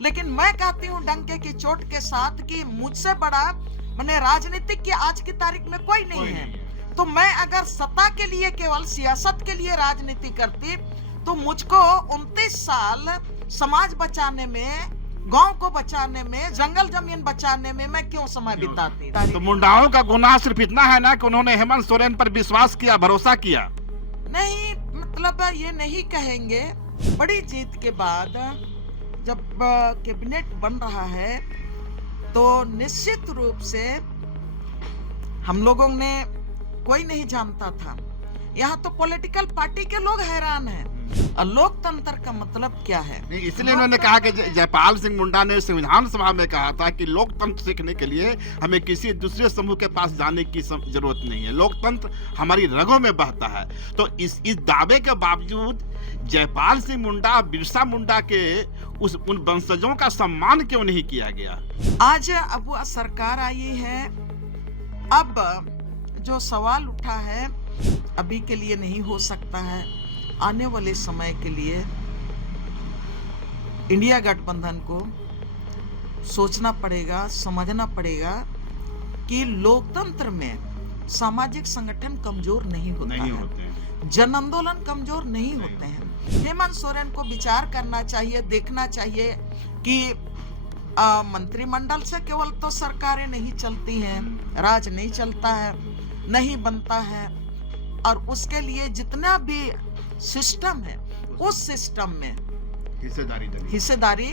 लेकिन मैं कहती हूँ डंके की चोट के साथ कि मुझसे बड़ा मैंने राजनीतिक की आज की तारीख में कोई नहीं है। तो मैं अगर सत्ता के लिए केवल सियासत के लिए राजनीति करती तो मुझको 29 साल समाज बचाने में, गांव को बचाने में, जंगल जमीन बचाने में मैं क्यों समय बिताती। तो मुंडाओं का गुनाह सिर्फ इतना है ना कि उन्होंने हेमंत सोरेन पर विश्वास किया, भरोसा किया। नहीं, मतलब ये नहीं कहेंगे। बड़ी जीत के बाद जब कैबिनेट बन रहा है तो निश्चित रूप से हम लोगों ने, कोई नहीं जानता था। यहाँ तो पॉलिटिकल पार्टी के लोग हैरान हैं। और लोकतंत्र का मतलब क्या है? इसलिए उन्होंने कहा कि जयपाल सिंह मुंडा ने संविधान सभा में कहा था कि लोकतंत्र सीखने के लिए हमें किसी दूसरे समूह के पास जाने की जरूरत नहीं है, लोकतंत्र हमारी रगों में बहता है। तो इस दावे के बावजूद जयपाल सिंह मुंडा, बिरसा मुंडा के उन वंशजों का सम्मान क्यों नहीं किया गया? आज अब वह सरकार आई है, अब जो सवाल उठा है अभी के लिए नहीं हो सकता है, आने वाले समय के लिए इंडिया गठबंधन को सोचना पड़ेगा, समझना पड़ेगा कि लोकतंत्र में सामाजिक संगठन कमजोर नहीं होता है, जन आंदोलन कमजोर नहीं होते हैं। हेमंत सोरेन को विचार करना चाहिए, देखना चाहिए कि मंत्रिमंडल से केवल तो सरकारें नहीं चलती हैं, राज नहीं चलता है, नहीं बनता है, और उसके लिए जितना भी सिस्टम है उस सिस्टम में हिस्सेदारी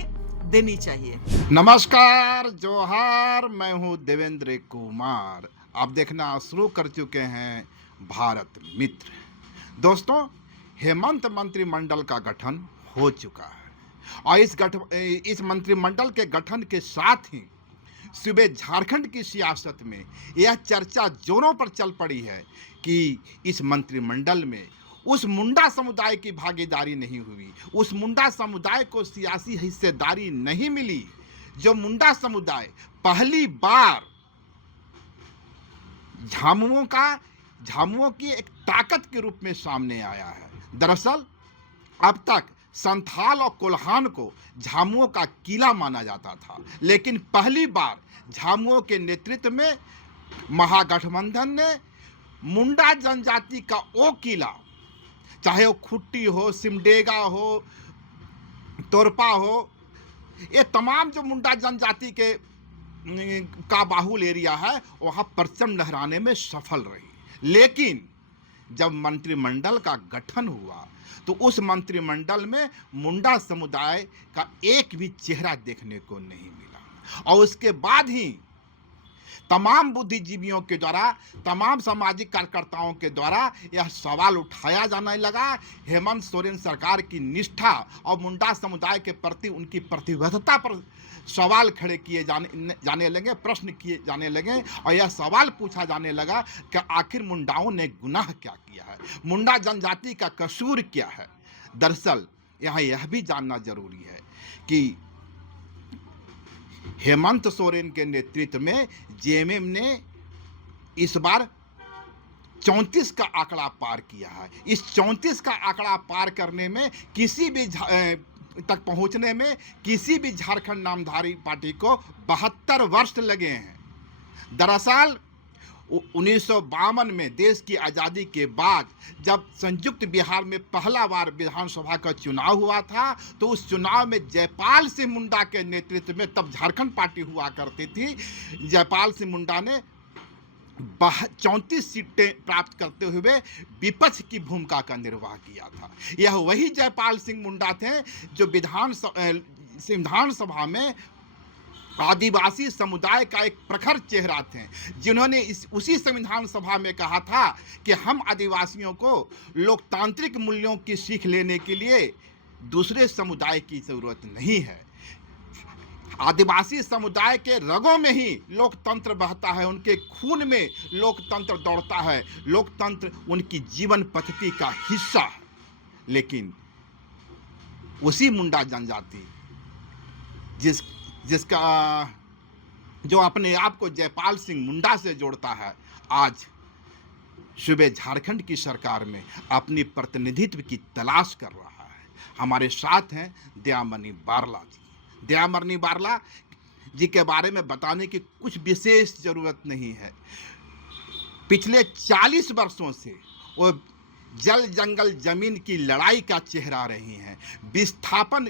देनी चाहिए। नमस्कार, जोहार, मैं हूं देवेंद्र कुमार। आप देखना शुरू कर चुके हैं भारत मित्र। दोस्तों, हेमंत मंत्रिमंडल का गठन हो चुका है और इस मंत्रिमंडल के गठन के साथ ही सूबे झारखंड की सियासत में यह चर्चा जोरों पर चल पड़ी है कि इस मंत्रिमंडल में उस मुंडा समुदाय की भागीदारी नहीं हुई, उस मुंडा समुदाय को सियासी हिस्सेदारी नहीं मिली, जो मुंडा समुदाय पहली बार झामुओं की एक ताकत के रूप में सामने आया है। दरअसल अब तक संथाल और कोल्हान को झामुओं का किला माना जाता था, लेकिन पहली बार झामुओं के नेतृत्व में महागठबंधन ने मुंडा जनजाति का वो किला, चाहे वो खुट्टी हो, सिमडेगा हो, तोरपा हो, ये तमाम जो मुंडा जनजाति के का बाहुल एरिया है, वहाँ परचम लहराने में सफल रही। लेकिन जब मंत्रिमंडल का गठन हुआ तो उस मंत्रिमंडल में मुंडा समुदाय का एक भी चेहरा देखने को नहीं मिला और उसके बाद ही तमाम बुद्धिजीवियों के द्वारा, तमाम सामाजिक कार्यकर्ताओं के द्वारा यह सवाल उठाया जाने लगा। हेमंत सोरेन सरकार की निष्ठा और मुंडा समुदाय के प्रति उनकी प्रतिबद्धता पर सवाल खड़े किए जाने लगे, प्रश्न किए जाने लगे और यह सवाल पूछा जाने लगा कि आखिर मुंडाओं ने गुनाह क्या किया है, मुंडा जनजाति का कसूर क्या है। दरअसल यहाँ यह भी जानना जरूरी है कि हेमंत सोरेन के नेतृत्व में जेएमएम ने इस बार 34 का आंकड़ा पार किया है। इस 34 का आंकड़ा पार करने में तक पहुंचने में किसी भी झारखंड नामधारी पार्टी को 72 वर्ष लगे हैं। दरअसल 1952 में देश की आज़ादी के बाद जब संयुक्त बिहार में पहला बार विधानसभा का चुनाव हुआ था तो उस चुनाव में जयपाल सिंह मुंडा के नेतृत्व में, तब झारखंड पार्टी हुआ करती थी, जयपाल सिंह मुंडा ने 34 सीटें प्राप्त करते हुए विपक्ष की भूमिका का निर्वाह किया था। यह वही जयपाल सिंह मुंडा थे जो संविधान सभा में आदिवासी समुदाय का एक प्रखर चेहरा थे, जिन्होंने उसी संविधान सभा में कहा था कि हम आदिवासियों को लोकतांत्रिक मूल्यों की सीख लेने के लिए दूसरे समुदाय की जरूरत नहीं है। आदिवासी समुदाय के रगों में ही लोकतंत्र बहता है, उनके खून में लोकतंत्र दौड़ता है, लोकतंत्र उनकी जीवन पद्धति का हिस्सा है। लेकिन उसी मुंडा जनजाति जिसका जो अपने आप को जयपाल सिंह मुंडा से जोड़ता है, आज सूबे झारखंड की सरकार में अपनी प्रतिनिधित्व की तलाश कर रहा है। हमारे साथ हैं दयामणि बारला जी। दयामणि बारला जी के बारे में बताने की कुछ विशेष जरूरत नहीं है। पिछले 40 वर्षों से वो जल जंगल जमीन की लड़ाई का चेहरा रही हैं, विस्थापन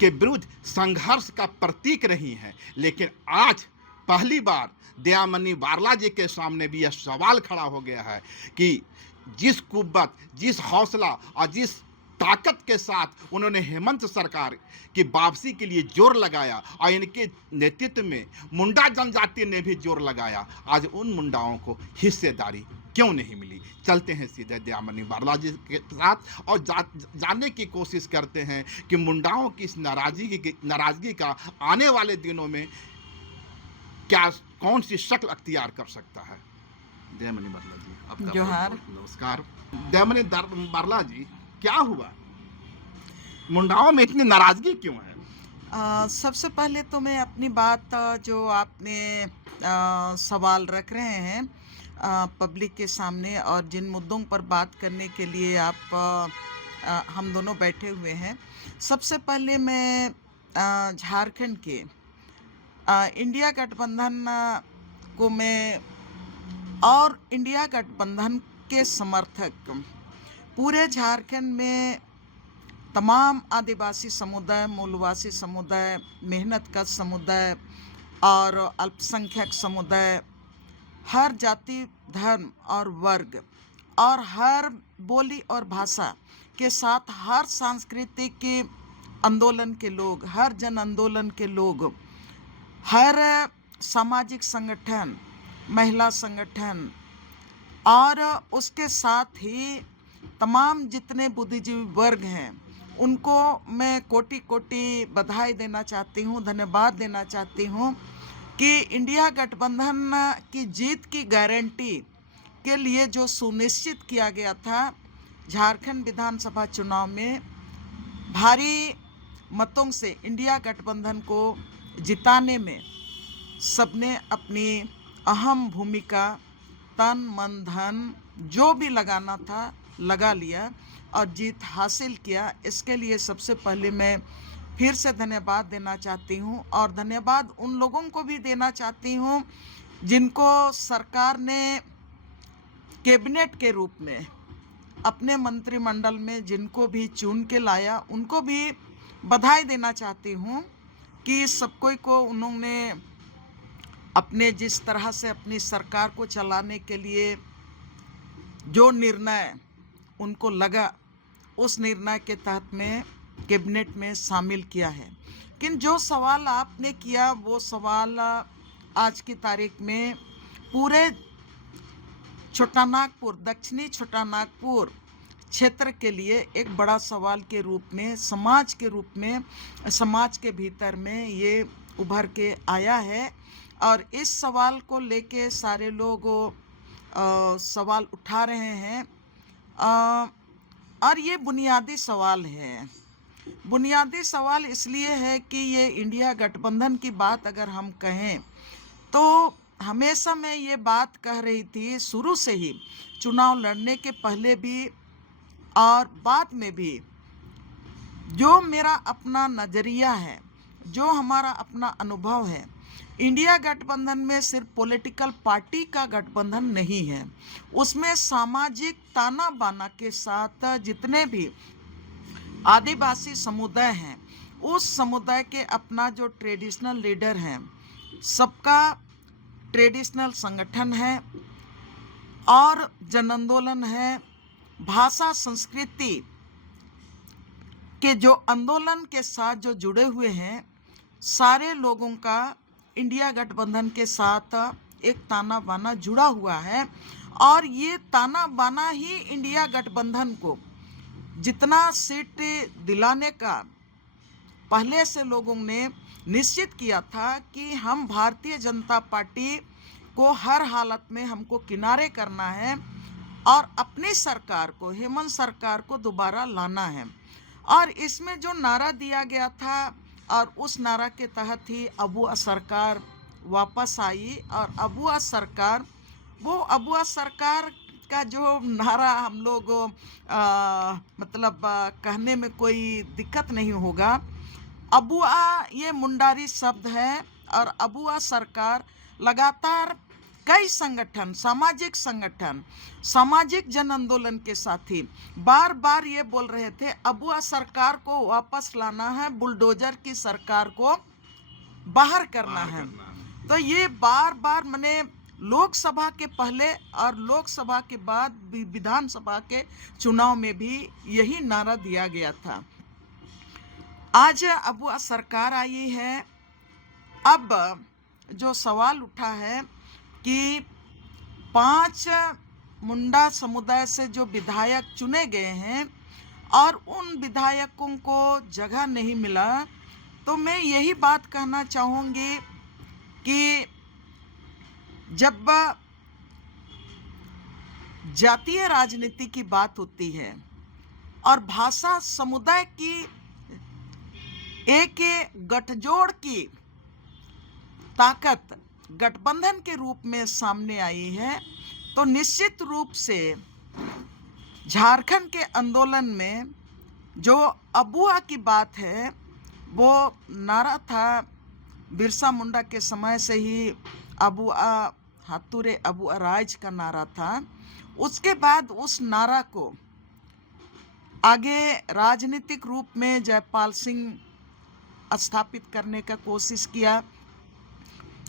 के विरुद्ध संघर्ष का प्रतीक रही हैं। लेकिन आज पहली बार दयामणि बारला जी के सामने भी यह सवाल खड़ा हो गया है कि जिस कुव्वत, जिस हौसला और जिस ताकत के साथ उन्होंने हेमंत सरकार की वापसी के लिए जोर लगाया और इनके नेतृत्व में मुंडा जनजाति ने भी जोर लगाया, आज उन मुंडाओं को हिस्सेदारी क्यों नहीं मिली। चलते हैं सीधे दयामणि बारला जी के साथ और जानने की कोशिश करते हैं कि मुंडाओं की इस नाराजगी का आने वाले दिनों में क्या कौन सी शक्ल अख्तियार कर सकता है। दयामणि बारला जी, आपका जोहार। नमस्कार। दयामणि बारला जी, क्या हुआ, मुंडाओं में इतनी नाराजगी क्यों है? सबसे पहले तो मैं अपनी बात जो आपने सवाल रख रहे हैं पब्लिक के सामने और जिन मुद्दों पर बात करने के लिए आप हम दोनों बैठे हुए हैं, सबसे पहले मैं झारखंड के इंडिया गठबंधन को मैं और इंडिया गठबंधन के समर्थक पूरे झारखंड में तमाम आदिवासी समुदाय, मूलवासी समुदाय, मेहनतकश समुदाय और अल्पसंख्यक समुदाय, हर जाति, धर्म और वर्ग और हर बोली और भाषा के साथ हर सांस्कृतिक आंदोलन के लोग, हर जन आंदोलन के लोग, हर सामाजिक संगठन, महिला संगठन और उसके साथ ही तमाम जितने बुद्धिजीवी वर्ग हैं उनको मैं कोटि कोटि बधाई देना चाहती हूँ, धन्यवाद देना चाहती हूँ कि इंडिया गठबंधन की जीत की गारंटी के लिए जो सुनिश्चित किया गया था झारखंड विधानसभा चुनाव में भारी मतों से इंडिया गठबंधन को जिताने में सबने अपनी अहम भूमिका, तन मन धन जो भी लगाना था लगा लिया और जीत हासिल किया। इसके लिए सबसे पहले मैं फिर से धन्यवाद देना चाहती हूँ और धन्यवाद उन लोगों को भी देना चाहती हूँ जिनको सरकार ने कैबिनेट के रूप में अपने मंत्रिमंडल में जिनको भी चुन के लाया, उनको भी बधाई देना चाहती हूँ कि सब कोई को उन्होंने अपने जिस तरह से अपनी सरकार को चलाने के लिए जो निर्णय उनको लगा, उस निर्णय के तहत में कैबिनेट में शामिल किया है। लेकिन जो सवाल आपने किया वो सवाल आज की तारीख में पूरे छोटानागपुर, दक्षिणी छोटानागपुर क्षेत्र के लिए एक बड़ा सवाल के रूप में, समाज के रूप में, समाज के भीतर में ये उभर के आया है और इस सवाल को लेके सारे लोग सवाल उठा रहे हैं और ये बुनियादी सवाल है। बुनियादी सवाल इसलिए है कि ये इंडिया गठबंधन की बात अगर हम कहें तो हमेशा मैं ये बात कह रही थी शुरू से ही, चुनाव लड़ने के पहले भी और बाद में भी, जो मेरा अपना नज़रिया है, जो हमारा अपना अनुभव है, इंडिया गठबंधन में सिर्फ पॉलिटिकल पार्टी का गठबंधन नहीं है, उसमें सामाजिक ताना बाना के साथ जितने भी आदिवासी समुदाय हैं, उस समुदाय के अपना जो ट्रेडिशनल लीडर हैं, सबका ट्रेडिशनल संगठन है और जन आंदोलन है, भाषा संस्कृति के जो आंदोलन के साथ जो जुड़े हुए हैं, सारे लोगों का इंडिया गठबंधन के साथ एक ताना बाना जुड़ा हुआ है और ये ताना बाना ही इंडिया गठबंधन को जितना सीट दिलाने का पहले से लोगों ने निश्चित किया था कि हम भारतीय जनता पार्टी को हर हालत में हमको किनारे करना है और अपनी सरकार को, हेमंत सरकार को दोबारा लाना है। और इसमें जो नारा दिया गया था और उस नारा के तहत ही अबुआ सरकार वापस आई और अबुआ सरकार, वो अबुआ सरकार का जो नारा हम लोग कहने में कोई दिक्कत नहीं होगा, अबुआ ये मुंडारी शब्द है, और अबुआ सरकार लगातार कई संगठन, सामाजिक जन आंदोलन के साथी बार बार ये बोल रहे थे अबुआ सरकार को वापस लाना है, बुलडोजर की सरकार को बाहर करना है। तो ये बार बार मैंने लोकसभा के पहले और लोकसभा के बाद विधानसभा के चुनाव में भी यही नारा दिया गया था। आज अबुआ सरकार आई है। अब जो सवाल उठा है कि 5 मुंडा समुदाय से जो विधायक चुने गए हैं और उन विधायकों को जगह नहीं मिला, तो मैं यही बात कहना चाहूँगी कि जब जातीय राजनीति की बात होती है और भाषा समुदाय की एक गठजोड़ की ताकत गठबंधन के रूप में सामने आई है, तो निश्चित रूप से झारखंड के आंदोलन में जो अबुआ की बात है, वो नारा था बिरसा मुंडा के समय से ही, अबुआ हातुरे अबुआ राज का नारा था। उसके बाद उस नारा को आगे राजनीतिक रूप में जयपाल सिंह स्थापित करने का कोशिश किया।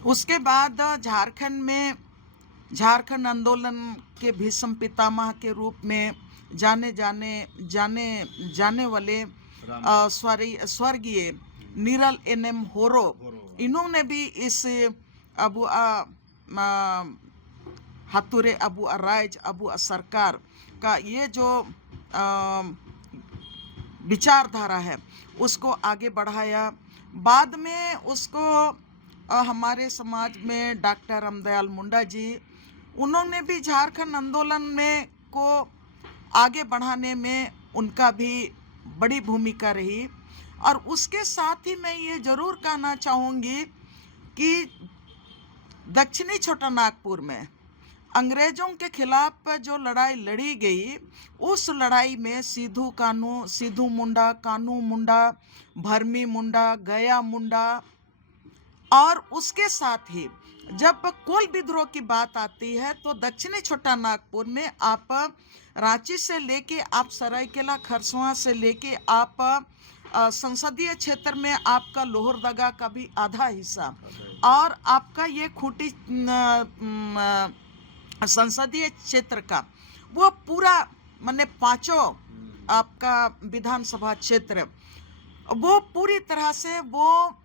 उसके बाद झारखंड में झारखंड आंदोलन के भीष्म पितामह के रूप में जाने वाले स्वर्गीय नीरल एनएम होरो, इन्होंने भी इस अबुआ हातुरे अबुआ राज अबुआ सरकार का ये जो विचारधारा है उसको आगे बढ़ाया। बाद में उसको हमारे समाज में डॉक्टर रामदयाल मुंडा जी, उन्होंने भी झारखंड आंदोलन में को आगे बढ़ाने में उनका भी बड़ी भूमिका रही। और उसके साथ ही मैं ये जरूर कहना चाहूँगी कि दक्षिणी छोटा नागपुर में अंग्रेजों के खिलाफ जो लड़ाई लड़ी गई, उस लड़ाई में सिद्धू मुंडा, कानू मुंडा, भरमी मुंडा, गया मुंडा, और उसके साथ ही जब कोल विद्रोह की बात आती है तो दक्षिणी छोटा नागपुर में आप रांची से लेके आप सरायकेला खरसुआ से लेके आप संसदीय क्षेत्र में आपका लोहरदगा का भी आधा हिस्सा, और आपका ये खूंटी संसदीय क्षेत्र का वो पूरा माने 5 आपका विधानसभा क्षेत्र, वो पूरी तरह से वो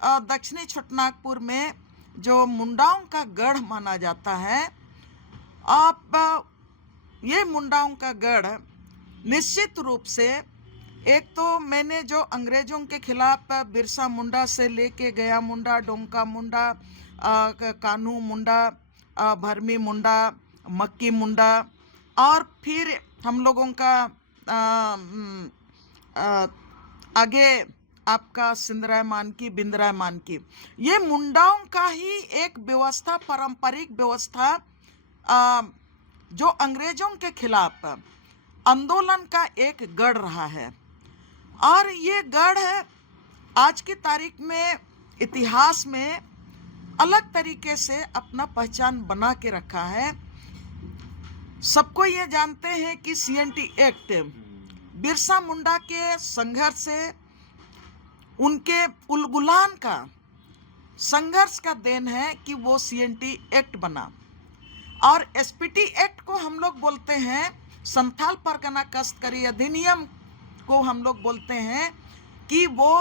दक्षिणी छोटानागपुर में जो मुंडाओं का गढ़ माना जाता है। आप ये मुंडाओं का गढ़ निश्चित रूप से, एक तो मैंने जो अंग्रेजों के खिलाफ बिरसा मुंडा से लेके गया मुंडा, डोंका मुंडा, कानू मुंडा, भरमी मुंडा, मक्की मुंडा, और फिर हम लोगों का आगे आपका सिंदराय मानकी, बिंदराय मानकी, ये मुंडाओं का ही एक व्यवस्था, पारंपरिक व्यवस्था जो अंग्रेजों के खिलाफ आंदोलन का एक गढ़ रहा है। और ये गढ़ आज की तारीख में इतिहास में अलग तरीके से अपना पहचान बना के रखा है। सबको ये जानते हैं कि CNT एक्ट बिरसा मुंडा के संघर्ष से, उनके उलगुलान का संघर्ष का देन है कि वो CNT एक्ट बना। और SPT एक्ट को हम लोग बोलते हैं, संथाल परगना काश्तकारी अधिनियम को हम लोग बोलते हैं कि वो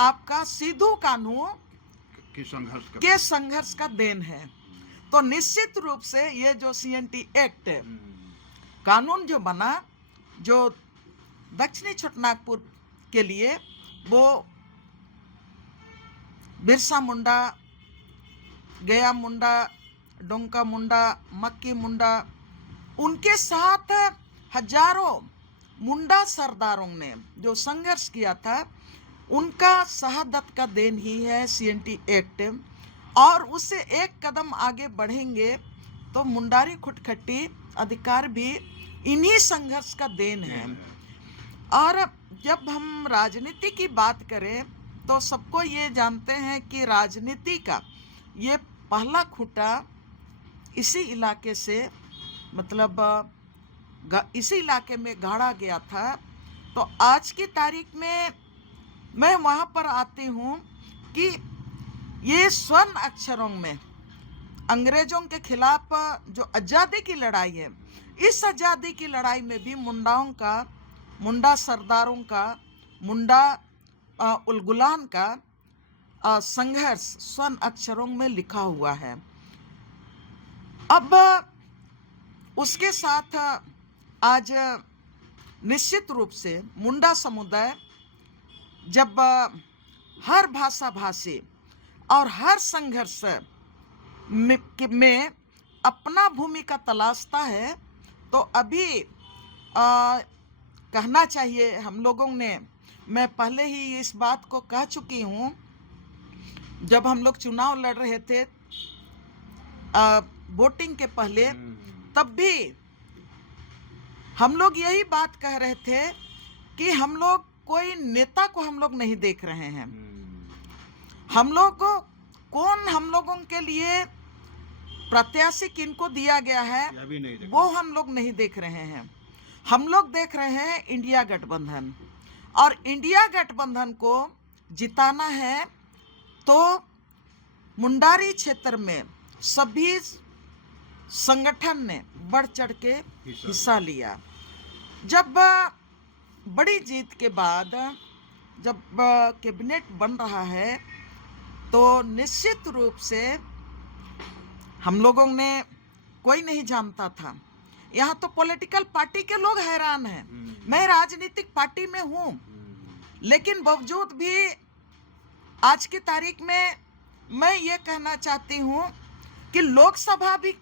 आपका सिद्धू कानू के संघर्ष का देन है। तो निश्चित रूप से ये जो CNT एक्ट कानून जो बना, जो दक्षिणी छोटानागपुर के लिए, वो बिरसा मुंडा, गया मुंडा, डोंका मुंडा, मक्की मुंडा, उनके साथ हजारों मुंडा सरदारों ने जो संघर्ष किया था, उनका शहादत का देन ही है CNT एक्ट। और उससे एक कदम आगे बढ़ेंगे तो मुंडारी खुटखट्टी अधिकार भी इन्हीं संघर्ष का देन है। और जब हम राजनीति की बात करें तो सबको ये जानते हैं कि राजनीति का ये पहला खूंटा इसी इलाके से, मतलब इसी इलाके में गाड़ा गया था। तो आज की तारीख में मैं वहाँ पर आती हूँ कि ये स्वर्ण अक्षरों में अंग्रेजों के खिलाफ जो आज़ादी की लड़ाई है, इस आज़ादी की लड़ाई में भी मुंडाओं का, मुंडा सरदारों का, मुंडा उलगुलान का संघर्ष स्वर्ण अक्षरों में लिखा हुआ है। अब उसके साथ आज निश्चित रूप से मुंडा समुदाय जब हर भाषा भाषी और हर संघर्ष में अपना भूमिका तलाशता है, तो अभी कहना चाहिए हम लोगों ने, मैं पहले ही इस बात को कह चुकी हूँ, जब हम लोग चुनाव लड़ रहे थे वोटिंग के पहले, तब भी हम लोग यही बात कह रहे थे कि हम लोग कोई नेता को हम लोग नहीं देख रहे हैं। हम लोग को कौन, हम लोगों के लिए प्रत्याशी किनको दिया गया है वो हम लोग नहीं देख रहे हैं। हम लोग देख रहे हैं इंडिया गठबंधन, और इंडिया गठबंधन को जिताना है तो मुंडारी क्षेत्र में सभी संगठन ने बढ़ चढ़ के हिस्सा लिया। जब बड़ी जीत के बाद जब कैबिनेट बन रहा है, तो निश्चित रूप से हम लोगों ने, कोई नहीं जानता था, यहाँ तो पॉलिटिकल पार्टी के लोग हैरान हैं। मैं राजनीतिक पार्टी में हूँ, लेकिन बावजूद भी आज की तारीख में मैं ये कहना चाहती हूँ कि लोकसभा भी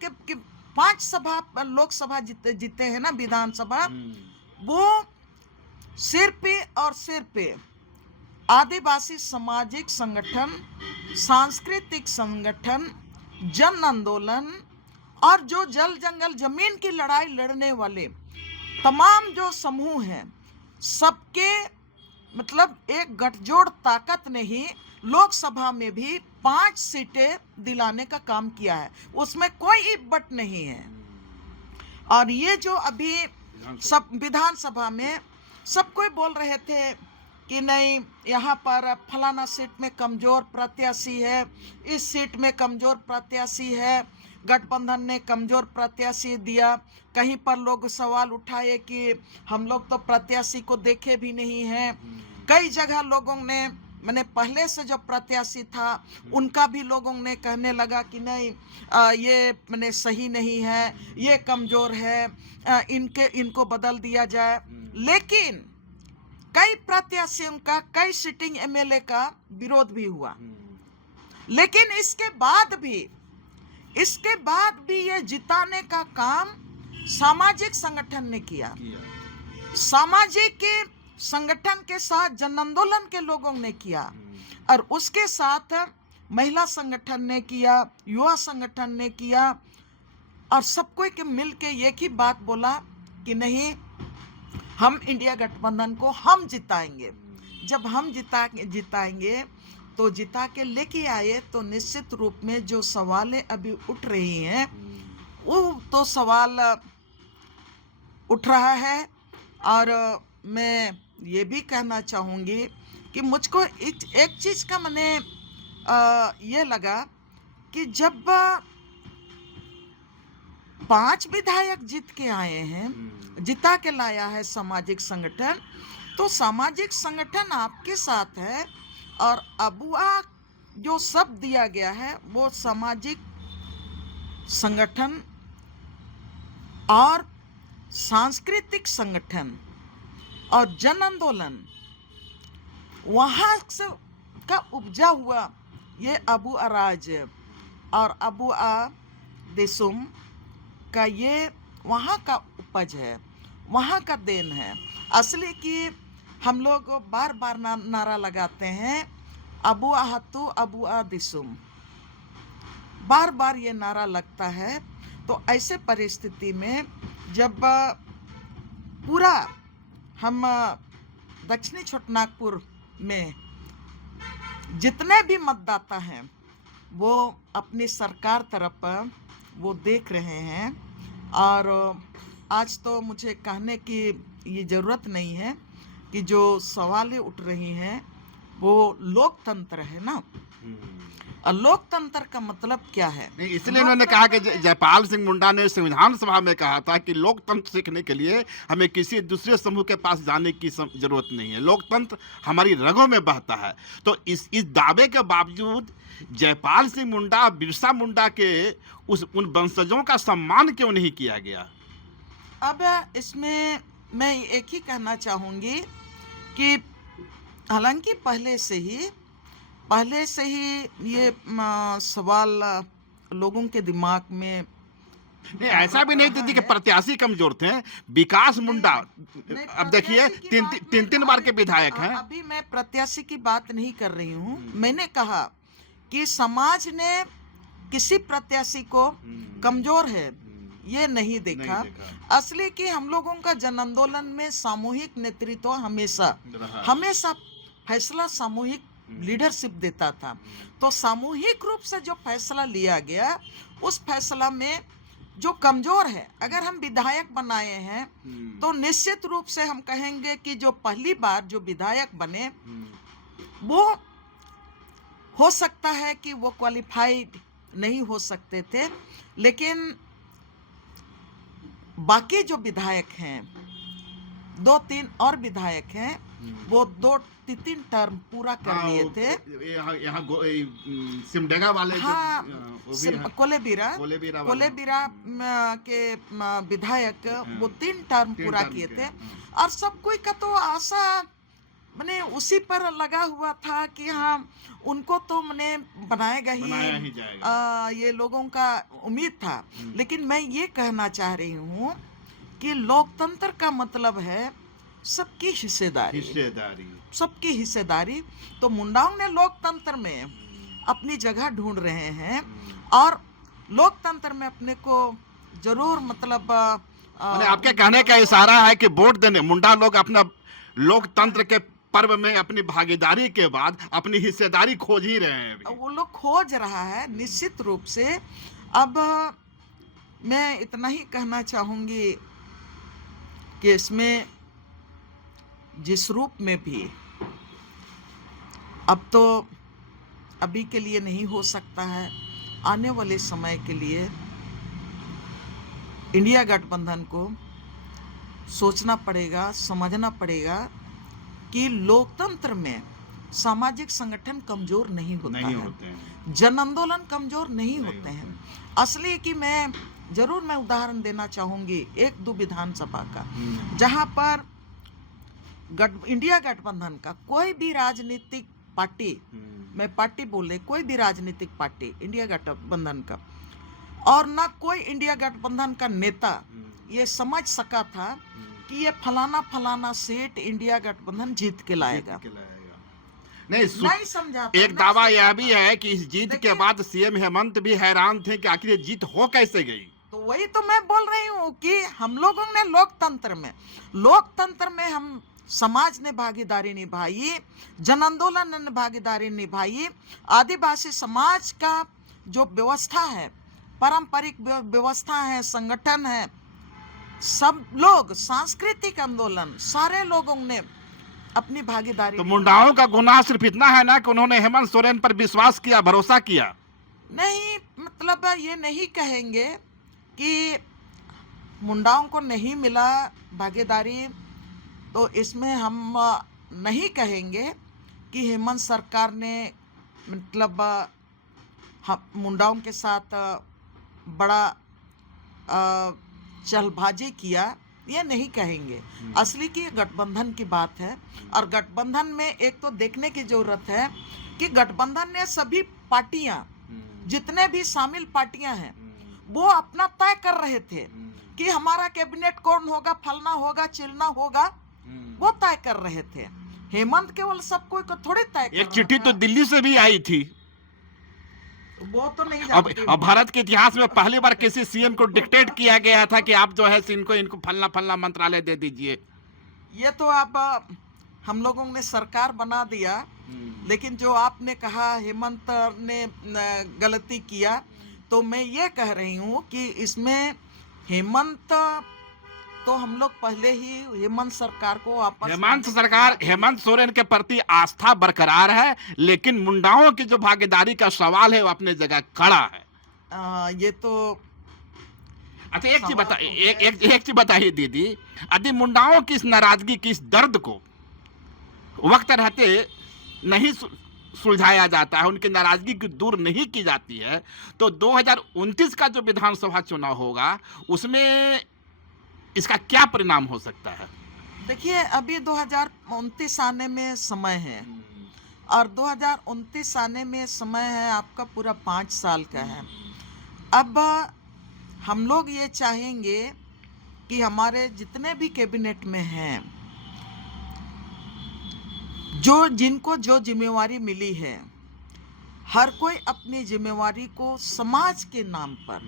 5 लोकसभा जीते हैं ना, विधानसभा, वो सिर्फ और सिर्फ आदिवासी सामाजिक संगठन, सांस्कृतिक संगठन, जन आंदोलन और जो जल जंगल जमीन की लड़ाई लड़ने वाले तमाम जो समूह हैं, सबके मतलब एक गठजोड़ ताकत ने ही लोकसभा में भी 5 सीटें दिलाने का काम किया है। उसमें कोई बट नहीं है। और ये जो अभी सब विधानसभा में सब कोई बोल रहे थे कि नहीं, यहाँ पर फलाना सीट में कमजोर प्रत्याशी है, इस सीट में कमजोर प्रत्याशी है, गठबंधन ने कमजोर प्रत्याशी दिया। कहीं पर लोग सवाल उठाए कि हम लोग तो प्रत्याशी को देखे भी नहीं हैं। कई जगह लोगों ने, मैंने पहले से जो प्रत्याशी था उनका भी लोगों ने कहने लगा कि नहीं, ये मैंने सही नहीं है, ये कमजोर है, इनको बदल दिया जाए। लेकिन कई प्रत्याशियों का, कई सिटिंग एमएलए का विरोध भी हुआ। लेकिन इसके बाद भी ये जिताने का काम सामाजिक संगठन ने किया। सामाजिक संगठन के साथ जन आंदोलन के लोगों ने किया, और उसके साथ महिला संगठन ने किया, युवा संगठन ने किया, और सबको के मिल के एक ही बात बोला कि नहीं, हम इंडिया गठबंधन को हम जिताएंगे। जब हम जिताएंगे तो जिता के लेके आए, तो निश्चित रूप में जो सवालें अभी उठ रही हैं, वो तो सवाल उठ रहा है। और मैं ये भी कहना चाहूँगी कि मुझको एक चीज़ का मैंने ये लगा कि जब 5 विधायक जीत के आए हैं, जिता के लाया है सामाजिक संगठन, तो सामाजिक संगठन आपके साथ है, और अबुआ जो शब्द दिया गया है वो सामाजिक संगठन और सांस्कृतिक संगठन और जन आंदोलन, वहाँ से का उपजा हुआ ये अबुआ राज और अबुआ दिसुम का, ये वहाँ का उपज है, वहाँ का देन है। असली कि हम लोग बार बार नारा लगाते हैं, अबुआ हत्तू अबुआ दिसुम, बार बार ये नारा लगता है। तो ऐसे परिस्थिति में जब पूरा हम दक्षिणी छोटनागपुर में जितने भी मतदाता हैं वो अपनी सरकार तरफ वो देख रहे हैं। और आज तो मुझे कहने की ये ज़रूरत नहीं है कि जो सवालें उठ रही हैं वो लोकतंत्र है ना। और लोकतंत्र का मतलब क्या है? नहीं, इसलिए उन्होंने कहा कि जयपाल सिंह मुंडा ने संविधान सभा में कहा था कि लोकतंत्र सीखने के लिए हमें किसी दूसरे समूह के पास जाने की जरूरत नहीं है, लोकतंत्र हमारी रगों में बहता है। तो इस दावे के बावजूद जयपाल सिंह मुंडा, बिरसा मुंडा के उन वंशजों का सम्मान क्यों नहीं किया गया? अब इसमें मैं एक ही कहना चाहूँगी कि हालांकि पहले से ही ये सवाल लोगों के दिमाग में नहीं, ऐसा भी नहीं थी कि प्रत्याशी कमजोर थे। विकास मुंडा अब देखिए तीन बार के विधायक हैं। अभी मैं प्रत्याशी की बात नहीं कर रही हूँ। मैंने कहा कि समाज ने किसी प्रत्याशी को कमजोर है ये नहीं देखा। असली कि हम लोगों का जन आंदोलन में सामूहिक नेतृत्व हमेशा फैसला सामूहिक लीडरशिप देता था। तो सामूहिक रूप से जो फैसला लिया गया उस फैसला में जो कमजोर है, अगर हम विधायक बनाए हैं तो निश्चित रूप से हम कहेंगे कि जो पहली बार जो विधायक बने वो हो सकता है कि वो क्वालिफाइड नहीं हो सकते थे, लेकिन बाकी जो विधायक हैं 2-3 और विधायक हैं वो 2-3 टर्म पूरा कर लिए थे। यहाँ सिमडेगा वाले हाँ, कोलेबिरा के विधायक वो 3 टर्म पूरा किए थे। और सब कोई का तो आशा मैंने उसी पर लगा हुआ था कि हाँ उनको तो मैंने बनाएगा ही जाएगा। ये लोगों का उम्मीद था। लेकिन मैं ये कहना चाह रही हूँ कि लोकतंत्र का मतलब है सबकी हिस्सेदारी। सबकी हिस्सेदारी। तो मुंडाओं ने लोकतंत्र में अपनी जगह ढूंढ रहे हैं और लोकतंत्र में अपने को जरूर मतलब आपके कहने का इशारा है कि वोट देने मुंडा लोग अपना लोकतंत्र के पर्व में अपनी भागीदारी के बाद अपनी हिस्सेदारी खोज ही रहे हैं। वो लोग खोज रहा है निश्चित रूप से। अब मैं इतना ही कहना चाहूंगी कि इसमें जिस रूप में भी अब तो अभी के लिए नहीं हो सकता है, आने वाले समय के लिए इंडिया गठबंधन को सोचना पड़ेगा, समझना पड़ेगा कि लोकतंत्र में सामाजिक संगठन कमजोर नहीं होते हैं। जन आंदोलन कमजोर नहीं होते हैं। असली कि मैं उदाहरण देना चाहूंगी 1-2 विधानसभा का, जहां पर इंडिया गठबंधन का कोई भी राजनीतिक पार्टी, मैं पार्टी बोले, कोई भी राजनीतिक पार्टी इंडिया गठबंधन का और ना कोई इंडिया गठबंधन का नेता ये समझ सका था कि ये फलाना सीट इंडिया गठबंधन जीत के लाएगा। नहीं समझा। एक दावा यह भी है कि इस जीत के बाद सीएम हेमंत भी हैरान थे कि आखिर ये जीत हो कैसे गई। तो वही तो मैं बोल रही हूँ कि हम लोगों ने लोकतंत्र में हम समाज ने भागीदारी निभाई, जन आंदोलन ने भागीदारी निभाई, आदिवासी समाज का जो व्यवस्था है, पारंपरिक व्यवस्था है, संगठन है, सब लोग, सांस्कृतिक आंदोलन, सारे लोगों ने अपनी भागीदारी। तो मुंडाओं का गुनाह सिर्फ इतना है ना कि उन्होंने हेमंत सोरेन पर विश्वास किया, भरोसा किया। नहीं, मतलब ये नहीं कहेंगे कि मुंडाओं को नहीं मिला भागीदारी, तो इसमें हम नहीं कहेंगे कि हेमंत सरकार ने मतलब मुंडाओं के साथ बड़ा चलबाजी किया, ये नहीं कहेंगे। असली की गठबंधन की बात है और गठबंधन में एक तो देखने की जरूरत है कि गठबंधन ने सभी पार्टियां, जितने भी शामिल पार्टियां हैं, वो अपना तय कर रहे थे कि हमारा कैबिनेट कौन होगा, फलना होगा, चिलना होगा, वो तय कर रहे थे। हेमंत केवल सब कोई को थोड़ी तय कर। एक चिट्ठी तो दिल्ली से भी आई थी, वो तो नहीं जानती। अब भारत के इतिहास में पहली बार किसी सीएम को डिक्टेट किया गया था कि आप जो है इनको फलना मंत्रालय दे दीजिए। ये तो आप हम लोगों ने सरकार बना दिया, लेकिन जो आपने कहा हेमंत ने गलती किया, तो मैं ये कह रही हूँ कि इसमें हेमंत तो हम लोग पहले ही हेमंत सरकार को वापस हेमंत सोरेन के प्रति आस्था बरकरार है, लेकिन मुंडाओं की जो भागीदारी का सवाल है वो अपने जगह खड़ा है। ये तो अच्छा, एक चीज बताइए दीदी, यदि मुंडाओं की इस नाराजगी की, इस दर्द को वक्त रहते नहीं सुलझाया जाता है, उनकी नाराजगी की दूर नहीं की जाती है, तो 2029 का जो विधानसभा चुनाव होगा उसमें इसका क्या परिणाम हो सकता है? देखिए, अभी 2029 आने में समय है, और 2029 आने में समय है आपका पूरा 5 साल का है। अब हम लोग ये चाहेंगे कि हमारे जितने भी कैबिनेट में हैं, जिनको जो जिम्मेवारी मिली है, हर कोई अपनी जिम्मेवारी को समाज के नाम पर,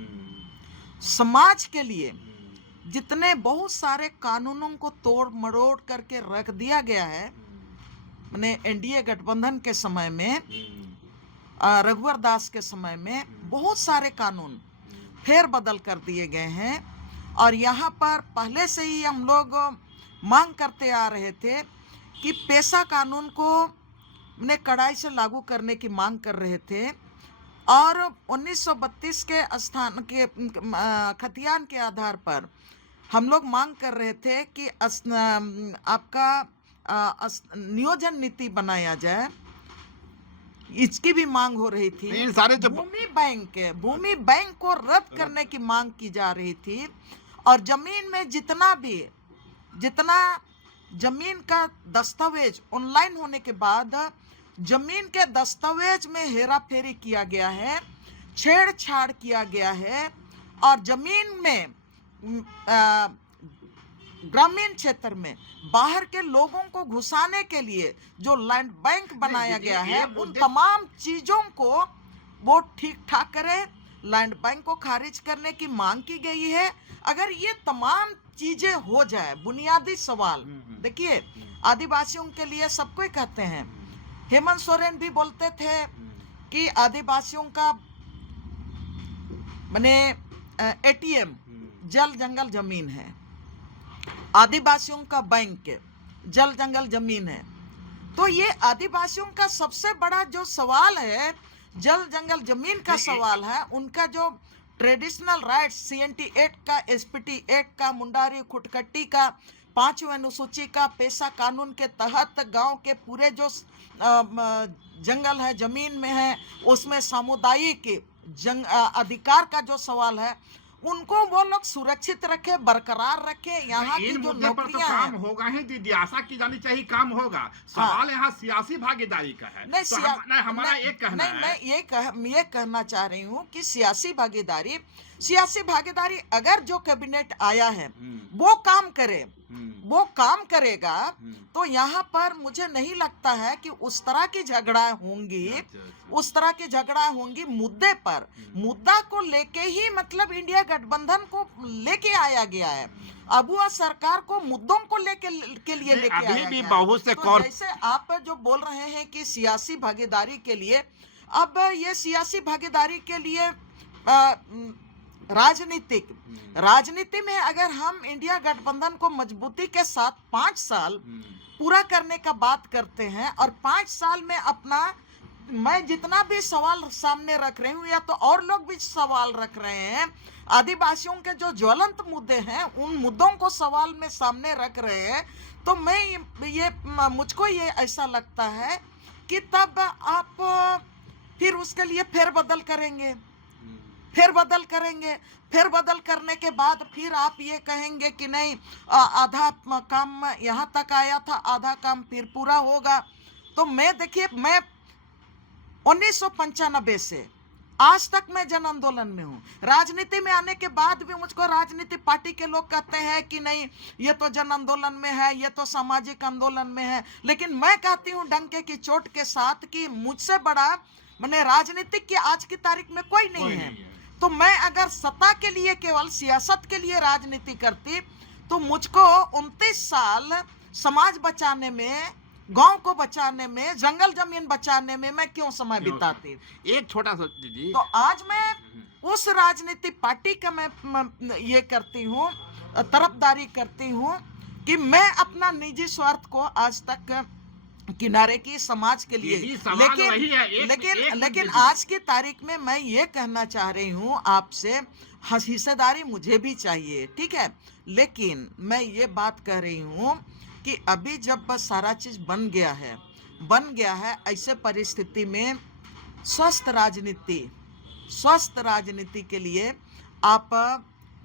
समाज के लिए जितने बहुत सारे कानूनों को तोड़ मरोड़ करके रख दिया गया है, मैंने एनडीए गठबंधन के समय में, रघुवर दास के समय में बहुत सारे कानून फेर बदल कर दिए गए हैं। और यहाँ पर पहले से ही हम लोग मांग करते आ रहे थे कि पेशा कानून को ने कड़ाई से लागू करने की मांग कर रहे थे, और 1932 के स्थान के खतियान के आधार पर हम लोग मांग कर रहे थे कि आपका नियोजन नीति बनाया जाए, इसकी भी मांग हो रही थी। भूमि बैंक को रद्द करने की मांग की जा रही थी, और जमीन में जितना जमीन का दस्तावेज ऑनलाइन होने के बाद जमीन के दस्तावेज में हेरा फेरी किया गया है, छेड़छाड़ किया गया है, और जमीन में ग्रामीण क्षेत्र में बाहर के लोगों को घुसाने के लिए जो लैंड बैंक बनाया गया है, उन तमाम चीजों को वो ठीक ठाक करे, लैंड बैंक को खारिज करने की मांग की गई है। अगर ये तमाम चीजें हो जाए, बुनियादी सवाल देखिए, आदिवासियों के लिए सब कोई कहते हैं, हेमंत सोरेन भी बोलते थे कि आदिवासियों का माने एटीएम जल जंगल जमीन है, आदिवासियों का बैंक जल जंगल जमीन है। तो ये आदिवासियों का सबसे बड़ा जो सवाल है, जल जंगल जमीन का सवाल है, उनका जो ट्रेडिशनल राइट्स सीएनटी एक्ट का, एसपीटी एक्ट का, मुंडारी खुटकट्टी का, 5वीं अनुसूची का, पेशा कानून के तहत गांव के पूरे जो जंगल है, जमीन में है, उसमें सामुदायिक अधिकार का जो सवाल है, उनको वो लोग सुरक्षित रखे, बरकरार रखे। यहाँ की जो नौकरियां काम होगा ही दीदी, आशा की जानी चाहिए काम होगा। सवाल यहाँ सियासी भागीदारी का है। हमारा एक कहना है, मैं ये कहना चाह रही हूँ कि सियासी भागीदारी अगर जो कैबिनेट आया है वो काम करे, वो काम करेगा, तो यहाँ पर मुझे नहीं लगता है कि उस तरह की झगड़ा होंगी मुद्दे पर। मुद्दा को लेके ही मतलब इंडिया गठबंधन को लेके आया गया है, अबुआ सरकार को मुद्दों को लेके लेके आया गया। बहुत से तो जैसे आप जो बोल रहे हैं कि सियासी भागीदारी के लिए, अब ये सियासी भागीदारी के लिए राजनीति में अगर हम इंडिया गठबंधन को मजबूती के साथ 5 साल पूरा करने का बात करते हैं, और 5 साल में अपना, मैं जितना भी सवाल सामने रख रही हूँ, या तो और लोग भी सवाल रख रहे हैं, आदिवासियों के जो ज्वलंत मुद्दे हैं, उन मुद्दों को सवाल में सामने रख रहे हैं, तो मुझको ये ऐसा लगता है कि तब आप फिर उसके लिए फेरबदल करने के बाद फिर आप ये कहेंगे कि नहीं, आधा काम यहाँ तक आया था, आधा काम फिर पूरा होगा। तो मैं 1995 से आज तक मैं जन आंदोलन में हूँ। राजनीति में आने के बाद भी मुझको राजनीति पार्टी के लोग कहते हैं कि नहीं, ये तो जन आंदोलन में है, ये तो सामाजिक आंदोलन में है, लेकिन मैं कहती हूँ डंके की चोट के साथ कि मुझसे बड़ा मैंने राजनीतिक की आज की तारीख में कोई नहीं है। तो मैं अगर सत्ता के लिए, केवल सियासत के लिए राजनीति करती, तो मुझको 29 साल समाज बचाने में गांव को बचाने में, जंगल जमीन बचाने में मैं क्यों समय बिताती? एक छोटा सा जी, तो आज मैं उस राजनीतिक पार्टी का मैं ये करती हूँ, तरफदारी करती हूँ कि मैं अपना निजी स्वार्थ को आज तक किनारे की समाज के लिए, यही सवाल वही है। लेकिन आज की तारीख में मैं ये कहना चाह रही हूँ आपसे, हिस्सेदारी मुझे भी चाहिए, ठीक है, लेकिन मैं ये बात कह रही हूँ कि अभी जब बस सारा चीज बन गया है, ऐसे परिस्थिति में स्वस्थ राजनीति के लिए आप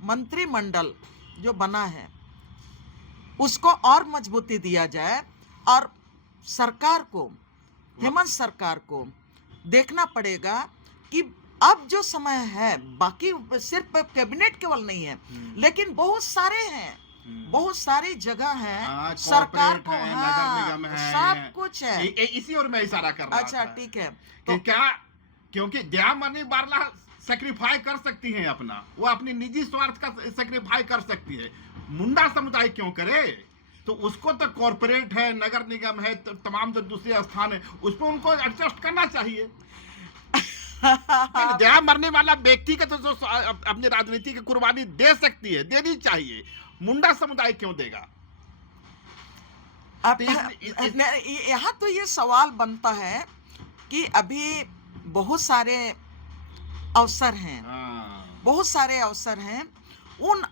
मंत्रिमंडल जो बना है उसको और मजबूती दिया जाए, और सरकार को, हेमंत सरकार को देखना पड़ेगा कि अब जो समय है, बाकी सिर्फ कैबिनेट केवल नहीं है, लेकिन बहुत सारे हैं, बहुत सारी जगह है, सरकार को, नगर निगम है, सब कुछ है। इसी और मैं इशारा कर रहा अच्छा, था। ठीक है, तो क्या, क्योंकि दयामनी बारला सेक्रीफाई कर सकती हैं अपना, वो अपनी निजी स्वार्थ का सेक्रीफाई कर सकती है, मुंडा समुदाय क्यों करे? तो उसको तो कॉर्पोरेट है, नगर निगम है, तो तमाम जो दूसरे स्थान है, उस पर उनको एडजस्ट करना चाहिए। दया मरने वाला व्यक्ति का तो जो अपनी राजनीति की कुर्बानी दे सकती है, देनी चाहिए, मुंडा समुदाय क्यों देगा? यहाँ तो ये सवाल बनता है कि अभी बहुत सारे अवसर हैं, बहुत सारे अवसर हैं, उन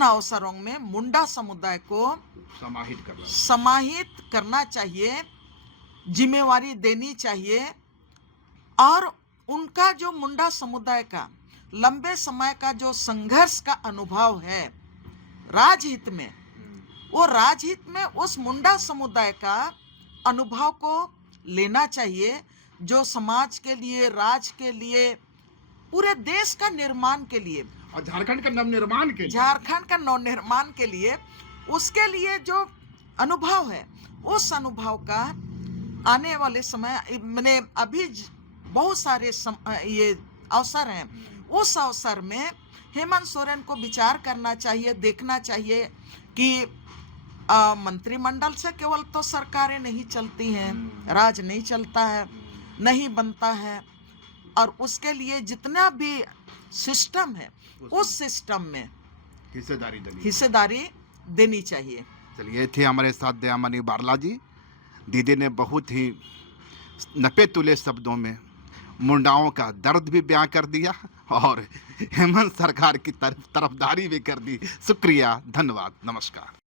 अवसरों में मुंडा समुदाय को समाहित करना चाहिए, जिम्मेवारी देनी चाहिए, और उनका जो मुंडा समुदाय का लंबे समय का जो संघर्ष का अनुभव है राजहित में, वो राजहित में उस मुंडा समुदाय का अनुभव को लेना चाहिए, जो समाज के लिए, राज्य के लिए, पूरे देश का निर्माण के लिए, और झारखंड का नवनिर्माण के लिए, उसके लिए जो अनुभव है, उस अनुभव का आने वाले समय मैंने अभी बहुत सारे ये अवसर हैं, उस अवसर में हेमंत सोरेन को विचार करना चाहिए, देखना चाहिए कि मंत्रिमंडल से केवल तो सरकारें नहीं चलती हैं, राज नहीं चलता है, नहीं बनता है, और उसके लिए जितना भी सिस्टम है, उस सिस्टम में हिस्सेदारी देनी चाहिए। चलिए, थे हमारे साथ दयामनी बारला जी। दीदी ने बहुत ही नपे तुले शब्दों में मुंडाओं का दर्द भी बयां कर दिया और हेमंत सरकार की तरफदारी भी कर दी। शुक्रिया, धन्यवाद, नमस्कार।